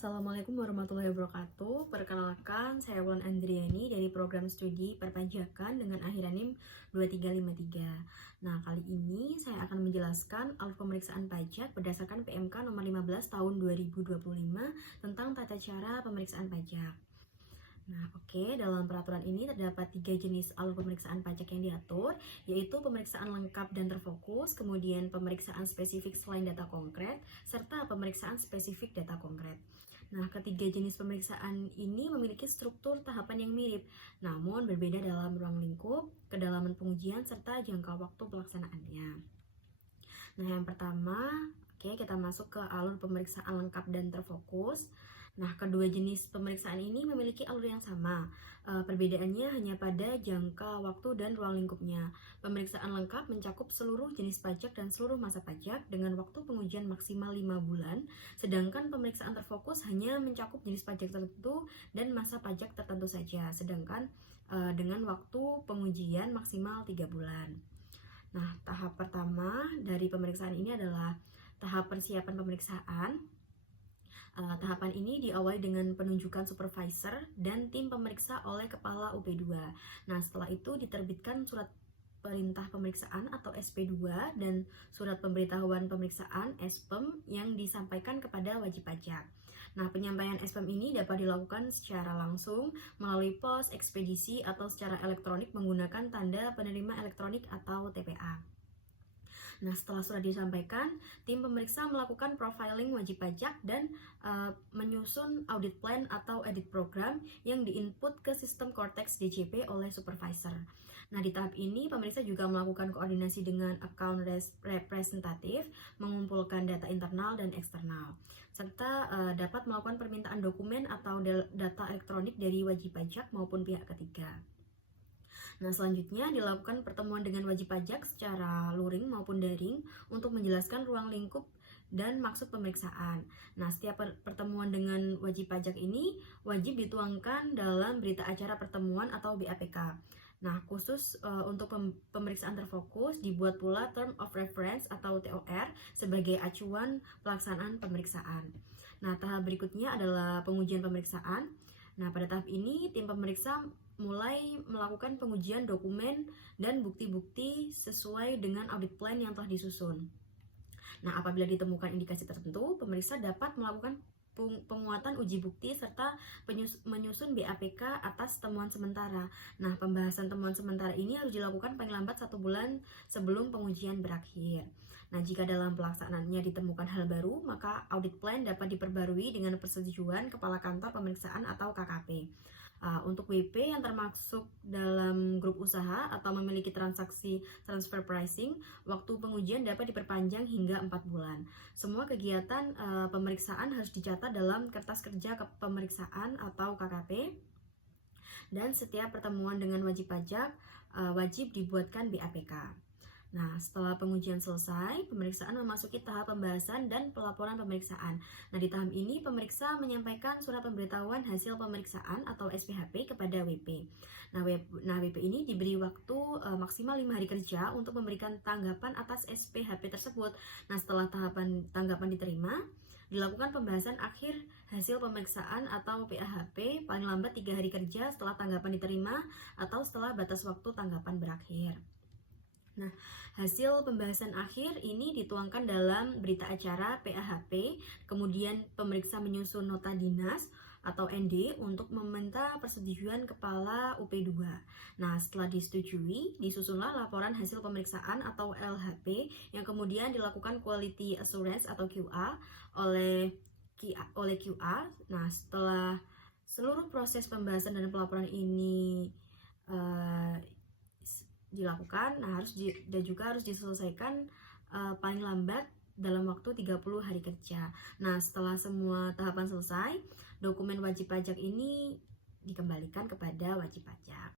Assalamualaikum warahmatullahi wabarakatuh. Perkenalkan, saya Wulan Andriani dari program studi perpajakan dengan akhiran NIM 2353. Nah, kali ini saya akan menjelaskan alur pemeriksaan pajak berdasarkan PMK nomor 15 tahun 2025 tentang tata cara pemeriksaan pajak. Nah, oke, dalam peraturan ini terdapat 3 jenis alur pemeriksaan pajak yang diatur, yaitu pemeriksaan lengkap dan terfokus, kemudian pemeriksaan spesifik selain data konkret, serta pemeriksaan spesifik data konkret. Nah, ketiga jenis pemeriksaan ini memiliki struktur tahapan yang mirip, namun berbeda dalam ruang lingkup, kedalaman pengujian, serta jangka waktu pelaksanaannya. Nah, yang pertama, oke, kita masuk ke alur pemeriksaan lengkap dan terfokus. Nah, kedua jenis pemeriksaan ini memiliki alur yang sama. Perbedaannya hanya pada jangka waktu dan ruang lingkupnya. Pemeriksaan lengkap mencakup seluruh jenis pajak dan seluruh masa pajak dengan waktu pengujian maksimal 5 bulan, sedangkan pemeriksaan terfokus hanya mencakup jenis pajak tertentu dan masa pajak tertentu saja, sedangkan dengan waktu pengujian maksimal 3 bulan. Nah, tahap pertama dari pemeriksaan ini adalah tahap persiapan pemeriksaan. Tahapan ini diawali dengan penunjukan supervisor dan tim pemeriksa oleh Kepala UP2. Nah, setelah itu diterbitkan surat perintah pemeriksaan atau SP2 dan surat pemberitahuan pemeriksaan SPEM yang disampaikan kepada wajib pajak. Nah, penyampaian SPEM ini dapat dilakukan secara langsung melalui pos, ekspedisi, atau secara elektronik menggunakan tanda penerima elektronik atau TPA. Nah, setelah surat disampaikan, tim pemeriksa melakukan profiling wajib pajak dan menyusun audit plan atau audit program yang diinput ke sistem Cortex DJP oleh supervisor. Nah, di tahap ini, pemeriksa juga melakukan koordinasi dengan account representatif, mengumpulkan data internal dan eksternal, serta dapat melakukan permintaan dokumen atau data elektronik dari wajib pajak maupun pihak ketiga. Nah, selanjutnya dilakukan pertemuan dengan wajib pajak secara luring maupun daring untuk menjelaskan ruang lingkup dan maksud pemeriksaan. Nah, setiap pertemuan dengan wajib pajak ini wajib dituangkan dalam berita acara pertemuan atau BAPK. Nah, khusus untuk pemeriksaan terfokus dibuat pula Term of Reference atau TOR sebagai acuan pelaksanaan pemeriksaan. Nah, tahap berikutnya adalah pengujian pemeriksaan. Nah, pada tahap ini tim pemeriksa mulai melakukan pengujian dokumen dan bukti-bukti sesuai dengan audit plan yang telah disusun. Nah, apabila ditemukan indikasi tertentu, pemeriksa dapat melakukan penguatan uji bukti serta menyusun BAPK atas temuan sementara. Nah, pembahasan temuan sementara ini harus dilakukan paling lambat 1 bulan sebelum pengujian berakhir. Nah, jika dalam pelaksanaannya ditemukan hal baru, maka audit plan dapat diperbarui dengan persetujuan Kepala Kantor Pemeriksaan atau KKP. Untuk WP yang termasuk dalam grup usaha atau memiliki transaksi transfer pricing, waktu pengujian dapat diperpanjang hingga 4 bulan. Semua kegiatan pemeriksaan harus dicatat dalam kertas kerja pemeriksaan atau KKP, dan setiap pertemuan dengan wajib pajak wajib dibuatkan BAPK. Nah, setelah pengujian selesai, pemeriksaan memasuki tahap pembahasan dan pelaporan pemeriksaan. Nah, di tahap ini pemeriksa menyampaikan surat pemberitahuan hasil pemeriksaan atau SPHP kepada WP. Nah, WP ini diberi waktu maksimal 5 hari kerja untuk memberikan tanggapan atas SPHP tersebut. Nah, setelah tahapan tanggapan diterima, dilakukan pembahasan akhir hasil pemeriksaan atau PAHP paling lambat 3 hari kerja setelah tanggapan diterima atau setelah batas waktu tanggapan berakhir. Nah, hasil pembahasan akhir ini dituangkan dalam berita acara PAHP, kemudian pemeriksa menyusun nota dinas atau ND untuk meminta persetujuan Kepala UP2. Nah, setelah disetujui, disusunlah laporan hasil pemeriksaan atau LHP yang kemudian dilakukan Quality Assurance atau QA oleh QA. Nah, setelah seluruh proses pembahasan dan pelaporan ini dilakukan, dan juga harus diselesaikan paling lambat dalam waktu 30 hari kerja. Nah, setelah semua tahapan selesai, dokumen wajib pajak ini dikembalikan kepada wajib pajak.